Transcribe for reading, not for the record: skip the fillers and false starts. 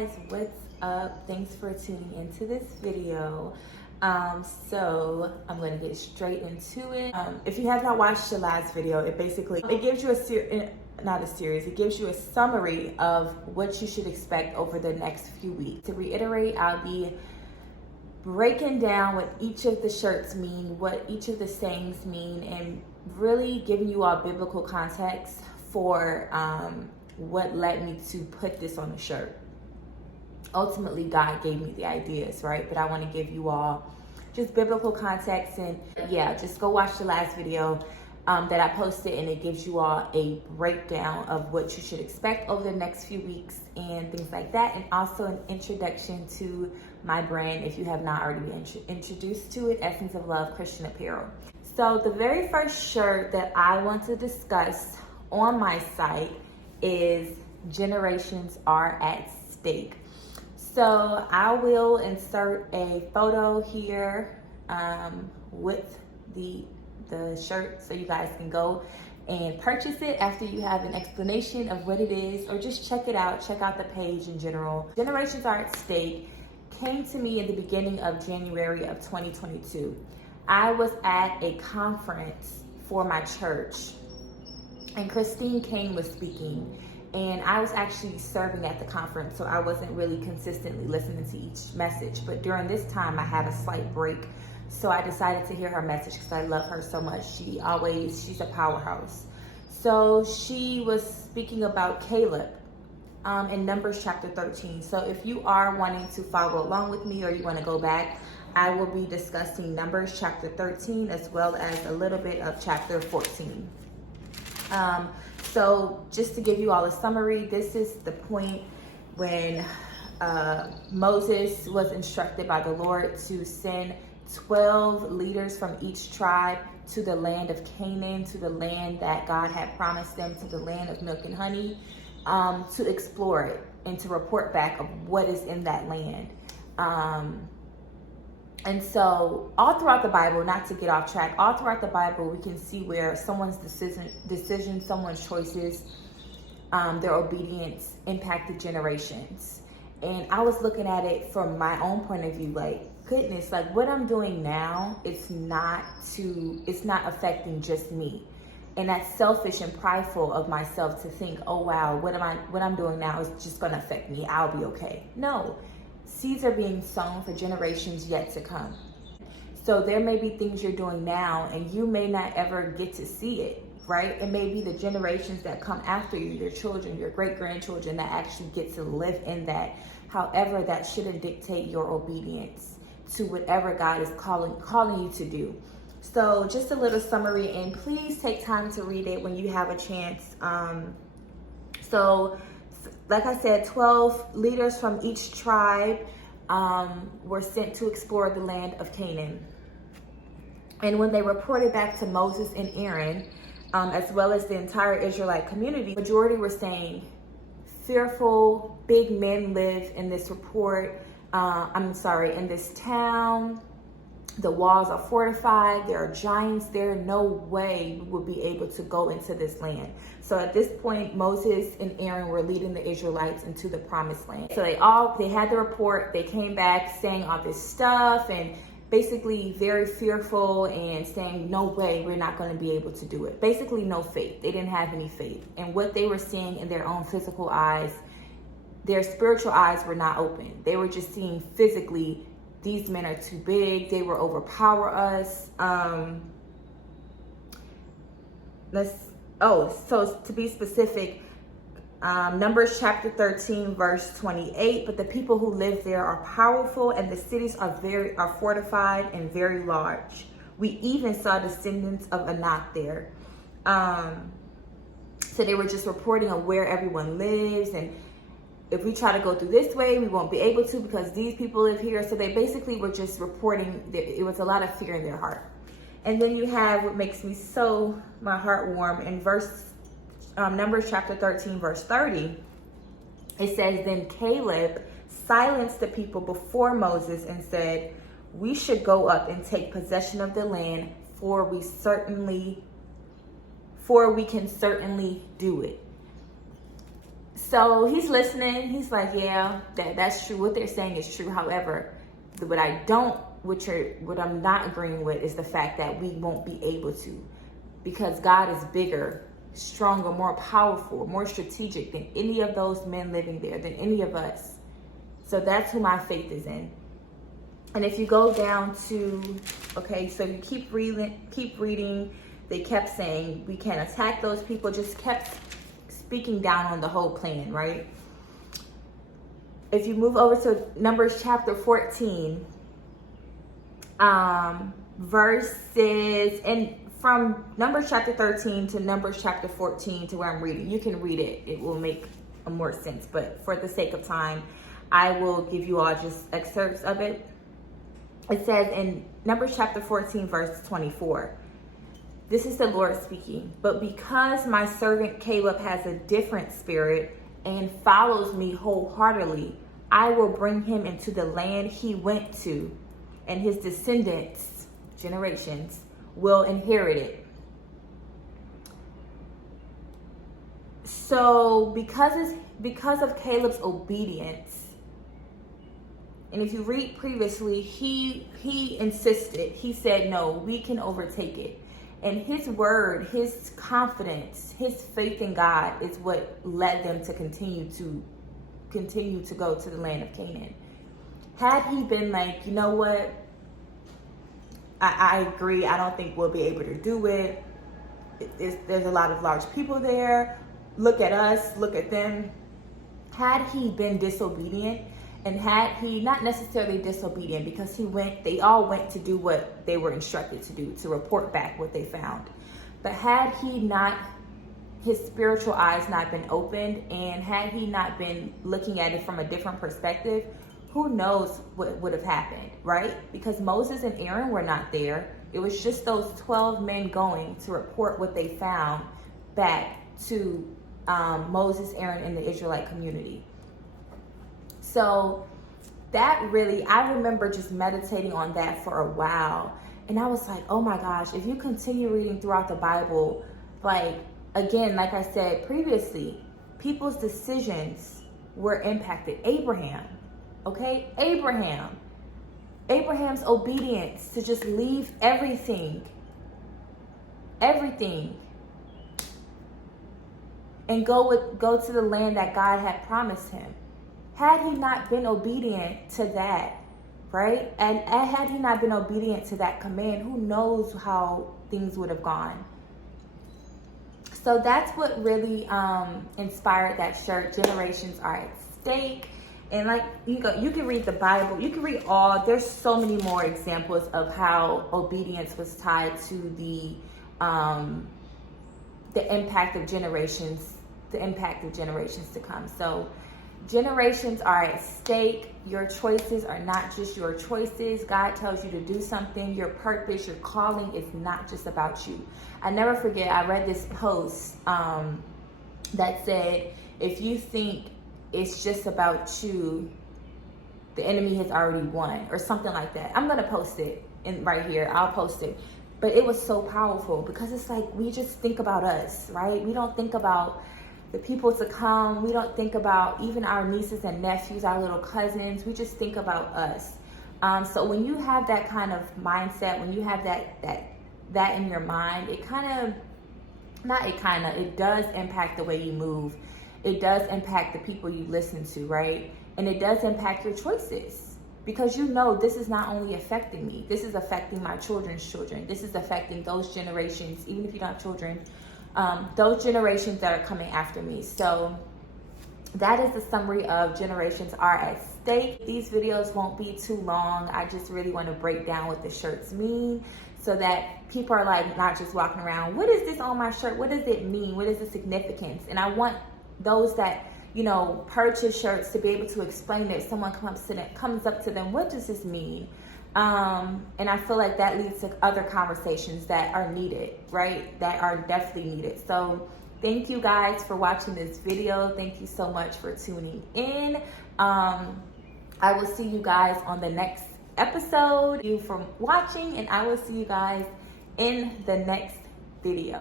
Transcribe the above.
guys, what's up? Thanks for tuning into this video. So I'm going to get straight into it. If you have not watched the last video, it gives you it gives you a summary of what you should expect over the next few weeks. To reiterate, I'll be breaking down what each of the shirts mean, what each of the sayings mean, and really giving you all biblical context for what led me to put this on the shirt. Ultimately, God gave me the ideas, right? But I want to give you all just biblical context, and yeah, just go watch the last video that I posted, and it gives you all a breakdown of what you should expect over the next few weeks and things like that, and also an introduction to my brand if you have not already been introduced to it, Essence of Love Christian Apparel. So the very first shirt that I want to discuss on my site is Generations Are at Stake. So I will insert a photo here with the shirt so you guys can go and purchase it after you have an explanation of what it is, or just check it out, check out the page in general. Generations Are at Stake came to me in the beginning of January of 2022. I was at a conference for my church, and Christine Kane was speaking, and I was actually serving at the conference, so I wasn't really consistently listening to each message. But during this time, I had a slight break, so I decided to hear her message because I love her so much. She's a powerhouse. So she was speaking about Caleb in Numbers chapter 13. So if you are wanting to follow along with me, or you want to go back, I will be discussing Numbers chapter 13 as well as a little bit of chapter 14. So just to give you all a summary, this is the point when Moses was instructed by the Lord to send 12 leaders from each tribe to the land of Canaan, to the land that God had promised them, to the land of milk and honey, to explore it and to report back of what is in that land. And so all throughout the Bible, not to get off track, all throughout the Bible, we can see where someone's decision, someone's choices, their obedience impacted generations. And I was looking at it from my own point of view, like, goodness, like what I'm doing now, it's not affecting just me. And that's selfish and prideful of myself to think, oh wow, what I'm doing now is just gonna affect me, I'll be okay. No. Seeds are being sown for generations yet to come. So there may be things you're doing now and you may not ever get to see it, right? It may be the generations that come after you, your children, your great-grandchildren, that actually get to live in that. However, that shouldn't dictate your obedience to whatever God is calling you to do. So just a little summary, and please take time to read it when you have a chance. Like I said, 12 leaders from each tribe were sent to explore the land of Canaan. And when they reported back to Moses and Aaron, as well as the entire Israelite community, the majority were saying, fearful, big men live in this in this town. The walls are fortified. There are giants there. No way we will be able to go into this land. So at this point, Moses and Aaron were leading the Israelites into the promised land. So they had the report. They came back saying all this stuff and basically very fearful and saying, no way, we're not going to be able to do it. Basically, no faith. They didn't have any faith. And what they were seeing in their own physical eyes, their spiritual eyes were not open. They were just seeing physically, these men are too big. They will overpower us. So to be specific, Numbers chapter 13, verse 28. But the people who live there are powerful, and the cities are fortified and very large. We even saw descendants of Anak there. So they were just reporting on where everyone lives, and if we try to go through this way, we won't be able to because these people live here. So they basically were just reporting that it was a lot of fear in their heart. And then you have what makes me my heart warm in Numbers chapter 13, verse 30. It says, then Caleb silenced the people before Moses and said, we should go up and take possession of the land, for we can certainly do it. So he's listening. He's like, yeah, that's true. What they're saying is true. However, what I'm not agreeing with is the fact that we won't be able to, because God is bigger, stronger, more powerful, more strategic than any of those men living there, than any of us. So that's who my faith is in. And if you go down to, okay, so you keep reading, they kept saying we can't attack those people, just kept speaking down on the whole plan, right? If you move over to Numbers chapter 14, verses, and from Numbers chapter 13 to Numbers chapter 14 to where I'm reading, you can read it. It will make more sense. But for the sake of time, I will give you all just excerpts of it. It says in Numbers chapter 14, verse 24, this is the Lord speaking. But because my servant Caleb has a different spirit and follows me wholeheartedly, I will bring him into the land he went to, and his descendants, generations, will inherit it. So because of Caleb's obedience, and if you read previously, he insisted. He said, no, we can overtake it. And his word, his confidence, his faith in God is what led them to continue to go to the land of Canaan. Had he been like, you know what, I agree, I don't think we'll be able to do it. There's a lot of large people there. Look at us, look at them. Had he been disobedient, and had he not necessarily disobedient, because they all went to do what they were instructed to do, to report back what they found. But had his spiritual eyes not been opened, and had he not been looking at it from a different perspective, who knows what would have happened, right? Because Moses and Aaron were not there. It was just those 12 men going to report what they found back to Moses, Aaron, and the Israelite community. So that really, I remember just meditating on that for a while. And I was like, oh my gosh, if you continue reading throughout the Bible, like, again, like I said previously, people's decisions were impacted. Abraham, okay? Abraham's obedience to just leave everything, and go to the land that God had promised him. Had he not been obedient to that, right? And had he not been obedient to that command, who knows how things would have gone. So that's what really inspired that shirt. Generations are at stake. And like, you can read the Bible, you can read there's so many more examples of how obedience was tied to the impact of generations to come. So generations are at stake. Your choices are not just your choices. God tells you to do something. Your purpose, your calling is not just about you. I never forget, I read this post that said, if you think it's just about you, the enemy has already won, or something like that. I'm going to post it right here. I'll post it. But it was so powerful, because it's like, we just think about us, right? We don't think about the people to come. We don't think about even our nieces and nephews, our little cousins. We just think about us. So when you have that kind of mindset, when you have that in your mind, it does impact the way you move. It does impact the people you listen to, right? And it does impact your choices, because you know this is not only affecting me, this is affecting my children's children. This is affecting those generations, even if you don't have children, those generations that are coming after me. So that is the summary of generations are at stake. These videos won't be too long. I just really want to break down what the shirts mean, so that people are like not just walking around, what is this on my shirt? What does it mean? What is the significance? And I want those that, purchase shirts to be able to explain it. Someone comes up to them, what does this mean? And I feel like that leads to other conversations that are needed, right? That are definitely needed. So thank you guys for watching this video. Thank you so much for tuning in. I will see you guys on the next episode. Thank you for watching, and I will see you guys in the next video.